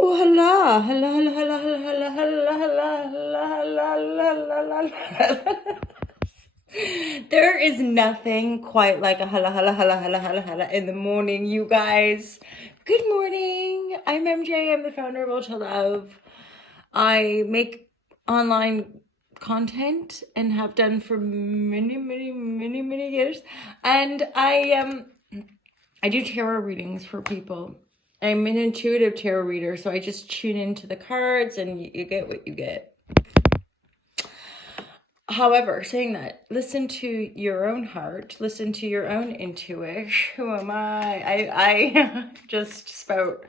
Oh, hello, hello, hello, hello, hello, hello, hello, hello, hello. There is nothing quite like a hello, hello, hello, hello, hello, hello in the morning, you guys. Good morning. I'm MJ. I'm the founder of Will to Love. I make online content and have done for many years. And I do tarot readings for people. I'm an intuitive tarot reader, so I just tune into the cards and you get what you get. However, saying that, listen to your own heart, listen to your own intuition. Who am I? I just spout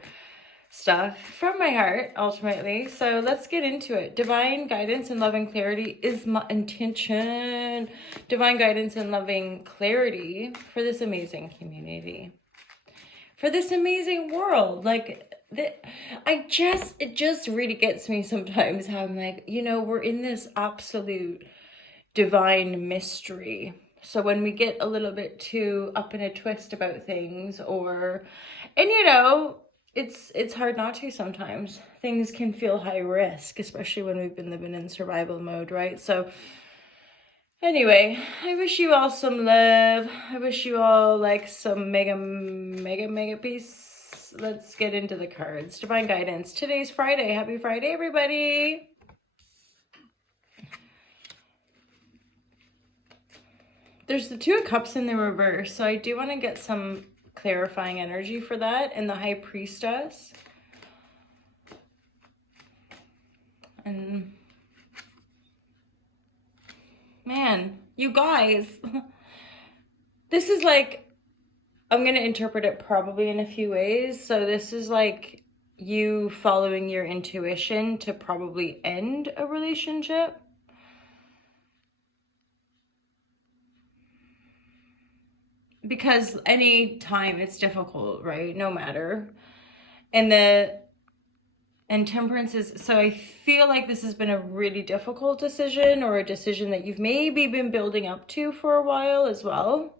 stuff from my heart, ultimately. So let's get into it. Divine guidance and loving clarity is my intention. Divine guidance and loving clarity for this amazing community, for this amazing world. Like, it just really gets me sometimes how I'm like, we're in this absolute divine mystery. So when we get a little bit too up in a twist about things, it's hard not to sometimes. Things can feel high risk, especially when we've been living in survival mode, right? So anyway, I wish you all some love. I wish you all like some mega peace. Let's get into the cards. Divine guidance. Today's Friday. Happy Friday, everybody. There's the Two of Cups in the reverse, so I do want to get some clarifying energy for that. And the High Priestess. And man, you guys, this is like, I'm going to interpret it probably in a few ways. So this is like you following your intuition to probably end a relationship. Because any time it's difficult, right? No matter. And Temperance is, so I feel like this has been a really difficult decision, or a decision that you've maybe been building up to for a while as well.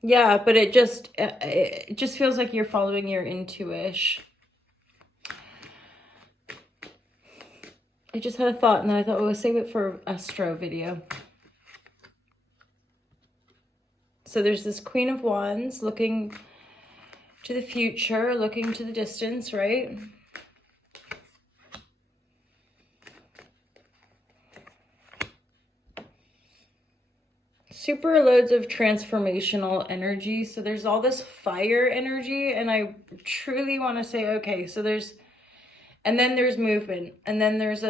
Yeah, but it just feels like you're following your intuition. I just had a thought, and then I thought, oh, save it for Astro video. So there's this Queen of Wands looking to the future, looking to the distance, right? Super loads of transformational energy. So there's all this fire energy, and I truly want to say, okay, so and then there's movement, and then there's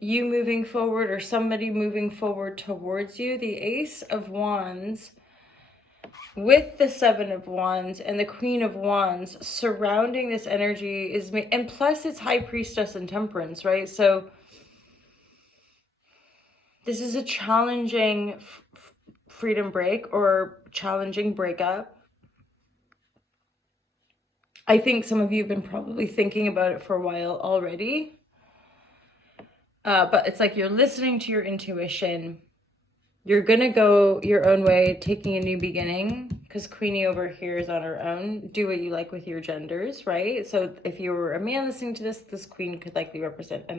you moving forward, or somebody moving forward towards you. The Ace of Wands with the Seven of Wands and the Queen of Wands surrounding this energy is, and plus it's High Priestess and Temperance, right? So this is a challenging freedom break, or challenging breakup. I think some of you have been probably thinking about it for a while already. But it's like you're listening to your intuition. You're going to go your own way, taking a new beginning, because Queenie over here is on her own. Do what you like with your genders, right? So if you were a man listening to this Queen could likely represent a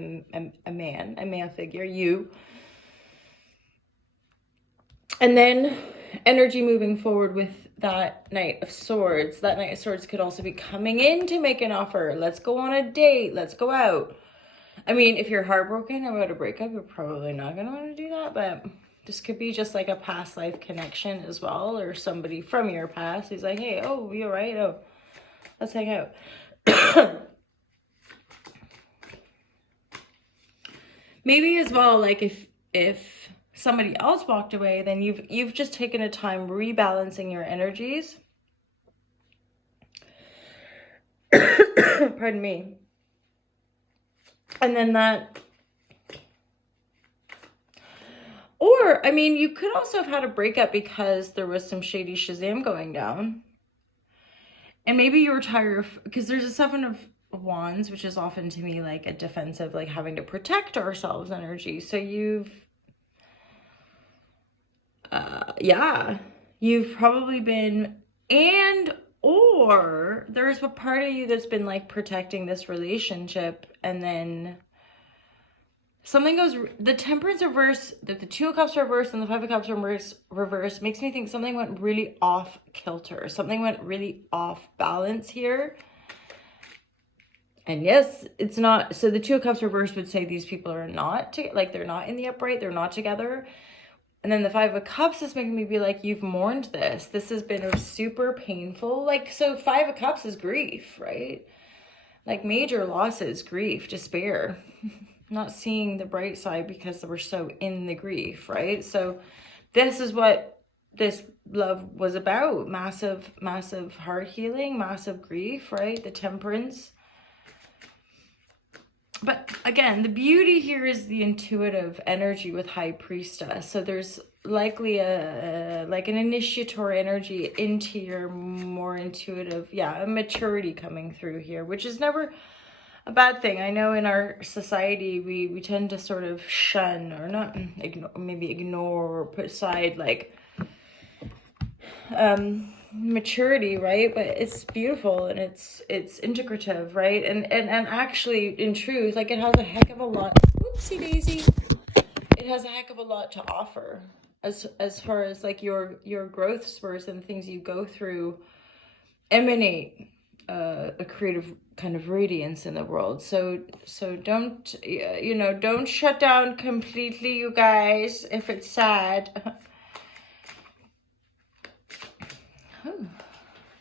man, a male figure, you. And then energy moving forward with that Knight of Swords. That Knight of Swords could also be coming in to make an offer. Let's go on a date. Let's go out. I mean, if you're heartbroken about a breakup, you're probably not going to want to do that. But this could be just like a past life connection as well. Or somebody from your past who's like, hey, oh, you all right? Oh, let's hang out. Maybe as well, like if somebody else walked away, then you've just taken a time rebalancing your energies. Pardon me. And then that, or I mean, you could also have had a breakup because there was some shady Shazam going down, and maybe you were tired of, because there's a Seven of Wands, which is often to me like a defensive, like having to protect ourselves energy. So you've you've probably been, and or there's a part of you that's been like protecting this relationship, and then something goes, the Temperance reverse, the Two of Cups reverse and the Five of Cups reverse makes me think something went really off kilter. Something went really off balance here. And yes, it's not, so the Two of Cups reverse would say these people are not, like they're not in the upright, they're not together. And then the Five of Cups is making me be like, you've mourned this. This has been a super painful, like, so Five of Cups is grief, right? Like major losses, grief, despair. Not seeing the bright side because we're so in the grief, right? So this is what this love was about. Massive, massive heart healing, massive grief, right? The Temperance. But again, the beauty here is the intuitive energy with High Priestess. So there's likely like an initiatory energy into your more intuitive, a maturity coming through here, which is never a bad thing. I know in our society, we tend to sort of shun or not ignore, maybe ignore or put aside like maturity, right? But it's beautiful and it's integrative, right? And actually, in truth, like it has a heck of a lot. Oopsie daisy. It has a heck of a lot to offer as far as like your growth spurs and things you go through emanate a creative kind of radiance in the world. So don't, don't shut down completely, you guys, if it's sad.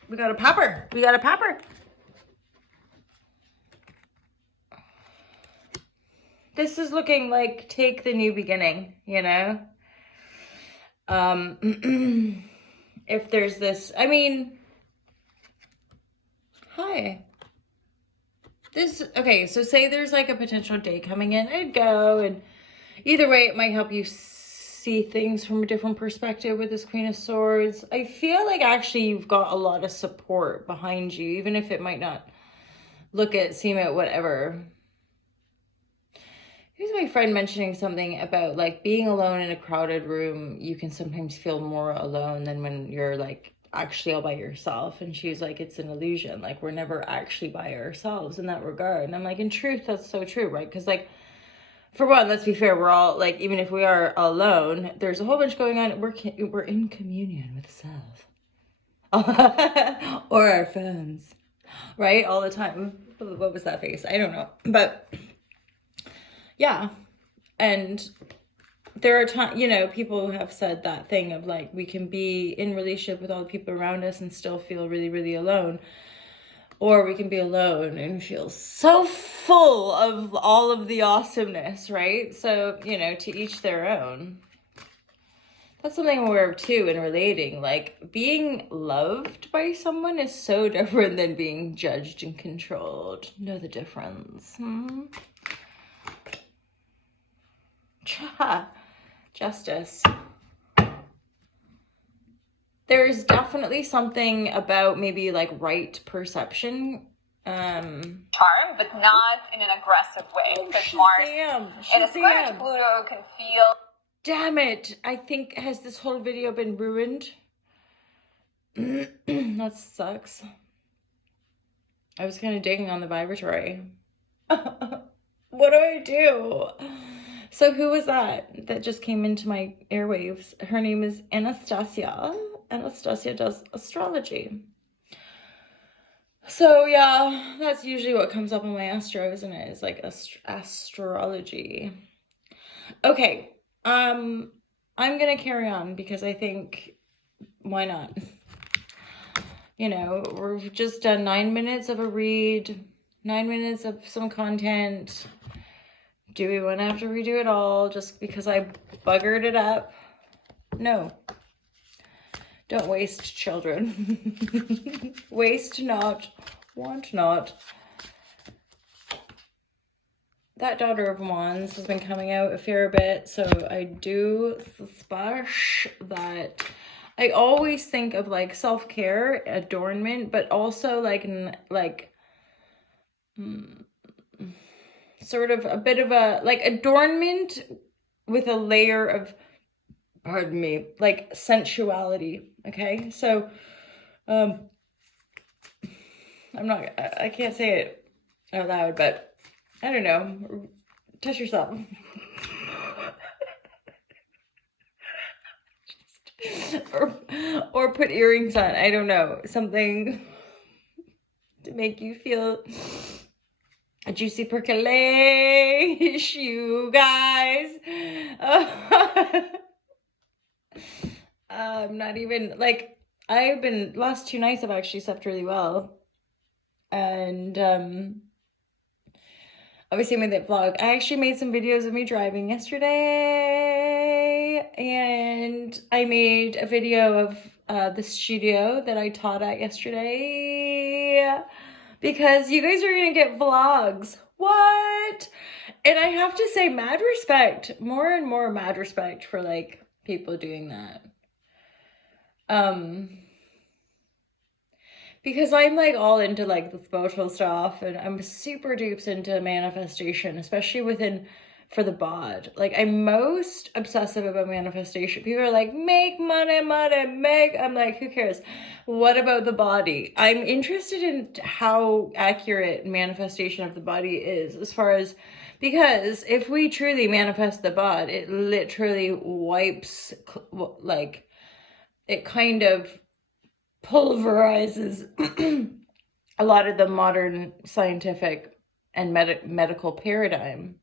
We got a popper. We got a popper. This is looking like take the new beginning, you know? If there's this, I mean, hi. This, okay, so say there's like a potential day coming in, I'd go, and either way, it might help you see things from a different perspective with this Queen of Swords. I feel like actually you've got a lot of support behind you, even if it might not seem it, whatever. Here's my friend mentioning something about like being alone in a crowded room. You can sometimes feel more alone than when you're like actually all by yourself. And she's like, it's an illusion. Like we're never actually by ourselves in that regard. And I'm like, in truth, that's so true, right? Because like, for one, let's be fair, we're all like, even if we are alone, there's a whole bunch going on. We're in communion with self. Or our phones, right? All the time. What was that face? I don't know. But yeah. And there are times, people have said that thing of like, we can be in relationship with all the people around us and still feel really, really alone. Or we can be alone and feel so full of all of the awesomeness, right? So, to each their own. That's something I'm aware of too in relating. Like, being loved by someone is so different than being judged and controlled. Know the difference. Justice. There's definitely something about maybe like right perception. Charm, but not in an aggressive way. Because Mars and a square to Pluto can feel. Damn it. I think, has this whole video been ruined? That sucks. I was kind of digging on the vibratory. What do I do? So who was that just came into my airwaves? Her name is Anastasia. Anastasia does astrology. So yeah, that's usually what comes up on my astro, isn't it? It's like astrology. Okay, I'm gonna carry on because I think, why not? We've just done 9 minutes of a read, 9 minutes of some content. Do we want to have to redo it all just because I buggered it up? No. Don't waste children. Waste not, want not. That Daughter of Wands has been coming out a fair bit, so I do suspect that I always think of like self-care, adornment, but also sort of a bit of a like adornment with a layer of, pardon me, like sensuality Okay, so I can't say it out loud, but I don't know, touch yourself. or put earrings on, I don't know, something to make you feel a juicy percolate, you guys. I'm not even, like, last 2 nights I've actually slept really well. And, obviously I made that vlog. I actually made some videos of me driving yesterday. And I made a video of the studio that I taught at yesterday. Because you guys are gonna get vlogs. What? And I have to say, mad respect, more and more mad respect for like people doing that. Because I'm like all into like the spiritual stuff, and I'm super dupes into manifestation, especially for the bod. Like, I'm most obsessive about manifestation. People are like, make money, make. I'm like, who cares? What about the body? I'm interested in how accurate manifestation of the body is, as far as, because if we truly manifest the bod, it literally wipes, like, it kind of pulverizes a lot of the modern scientific and medical paradigm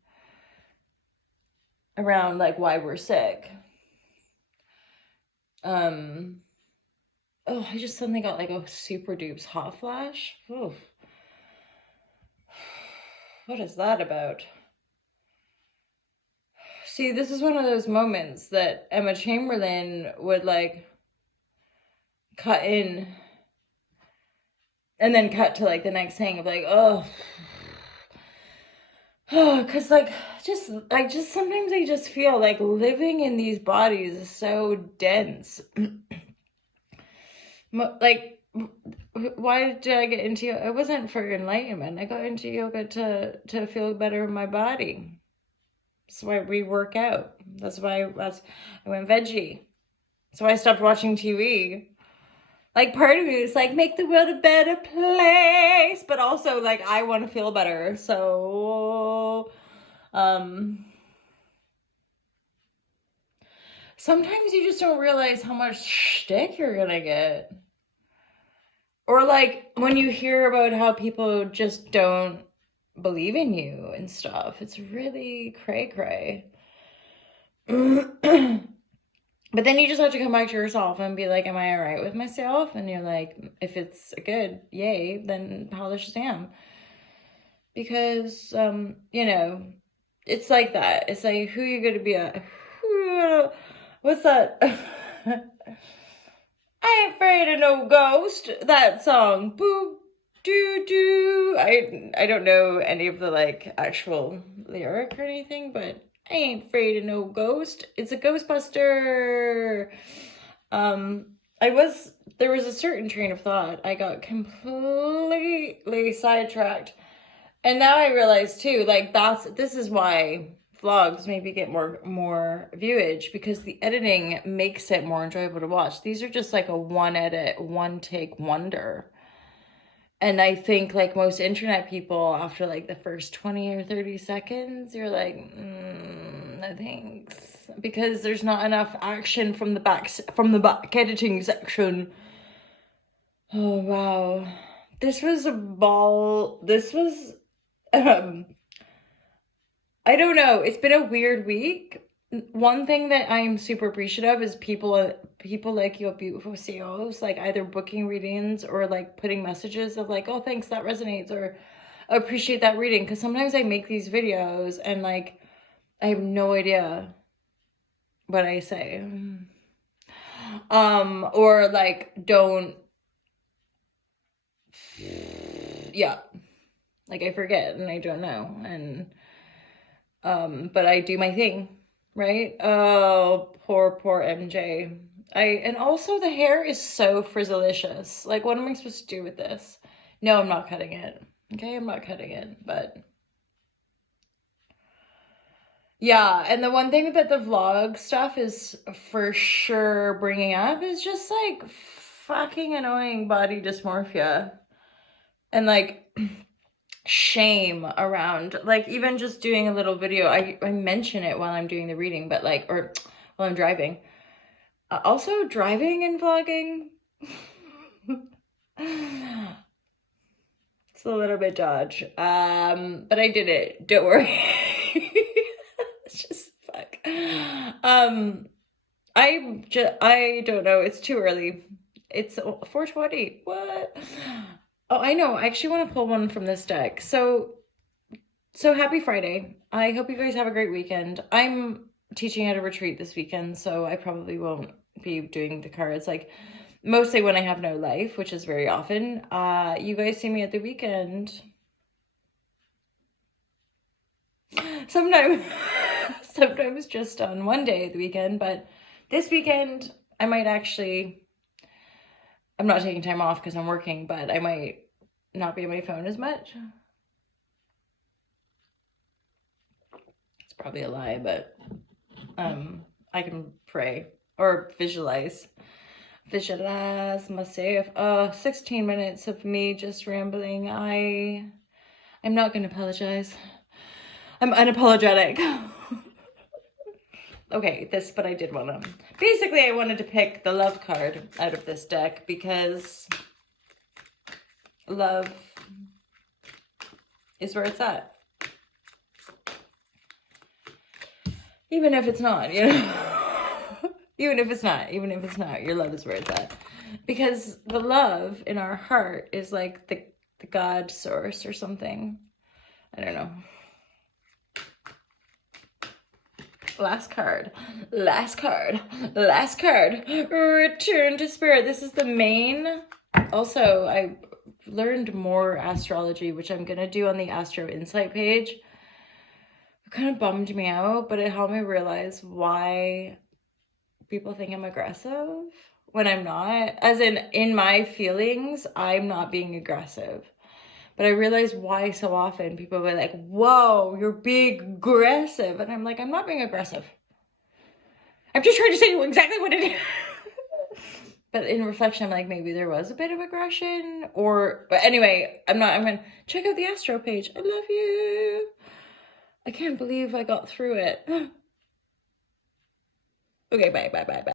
around like why we're sick. I just suddenly got like a super dupes hot flash. Oof. What is that about? See, this is one of those moments that Emma Chamberlain would like cut in and then cut to like the next thing of like, oh, because just sometimes I just feel like living in these bodies is so dense. Like, why did I get into yoga? It wasn't for enlightenment. I got into yoga to feel better in my body. That's why we work out. That's why I went veggie. That's why I stopped watching TV. Like, part of me is like, make the world a better place, but also like I want to feel better. So sometimes you just don't realize how much shtick you're gonna get. Or like when you hear about how people just don't believe in you and stuff, it's really cray. But then you just have to come back to yourself and be like, am I all right with myself? And you're like, if it's good, yay, then polish Shazam. Because, you know, it's like that. It's like, who you going to be what's that? I ain't afraid of no ghost. That song. Boop, doo, doo. I don't know any of the, like, actual lyric or anything, but I ain't afraid of no ghost. It's a Ghostbuster. There was a certain train of thought. I got completely sidetracked. And now I realize too, like this is why vlogs maybe get more viewage, because the editing makes it more enjoyable to watch. These are just like a one edit, one take wonder. And I think like most internet people, after like the first 20 or 30 seconds, you're like, no thanks. Because there's not enough action from the back editing section. Oh, wow. This was a ball. This was, I don't know. It's been a weird week. One thing that I'm super appreciative of is people like your beautiful CEOs, like either booking readings or like putting messages of like, oh, thanks, that resonates, or I appreciate that reading. Because sometimes I make these videos and like I have no idea what I say. Or like don't, yeah, like I forget and I don't know. And but I do my thing, right? Oh, poor MJ. And also the hair is so frizzalicious. Like, what am I supposed to do with this? No, I'm not cutting it. Okay, I'm not cutting it, but Yeah, and the one thing that the vlog stuff is for sure bringing up is just like fucking annoying body dysmorphia and like shame around, like even just doing a little video. I mention it while I'm doing the reading, but like, or while I'm driving. Also driving and vlogging. It's a little bit dodge. But I did it. Don't worry. It's just fuck. I don't know. It's too early. It's 4:20. What? Oh, I know. I actually want to pull one from this deck. So happy Friday. I hope you guys have a great weekend. I'm teaching at a retreat this weekend, so I probably won't be doing the cards. Like, mostly when I have no life, which is very often. You guys see me at the weekend. Sometimes just on one day at the weekend, but this weekend I might actually, I'm not taking time off because I'm working, but I might not be on my phone as much. It's probably a lie, but I can pray or visualize myself. 16 minutes of me just rambling. I'm not gonna apologize. I'm unapologetic. Okay, but I did want to. Basically, I wanted to pick the love card out of this deck because love is where it's at. Even if it's not, you know? Even if it's not, your love is where it's at. Because the love in our heart is like the God source or something. I don't know. Last card. Return to spirit. This is the main. Also, I learned more astrology, which I'm going to do on the Astro Insight page. It kind of bummed me out, but it helped me realize why people think I'm aggressive when I'm not. As in my feelings, I'm not being aggressive. But I realized why so often people were like, whoa, you're being aggressive. And I'm like, I'm not being aggressive. I'm just trying to say exactly what it is. But in reflection, I'm like, maybe there was a bit of aggression. But anyway, I'm going to check out the Astro page. I love you. I can't believe I got through it. Okay, bye.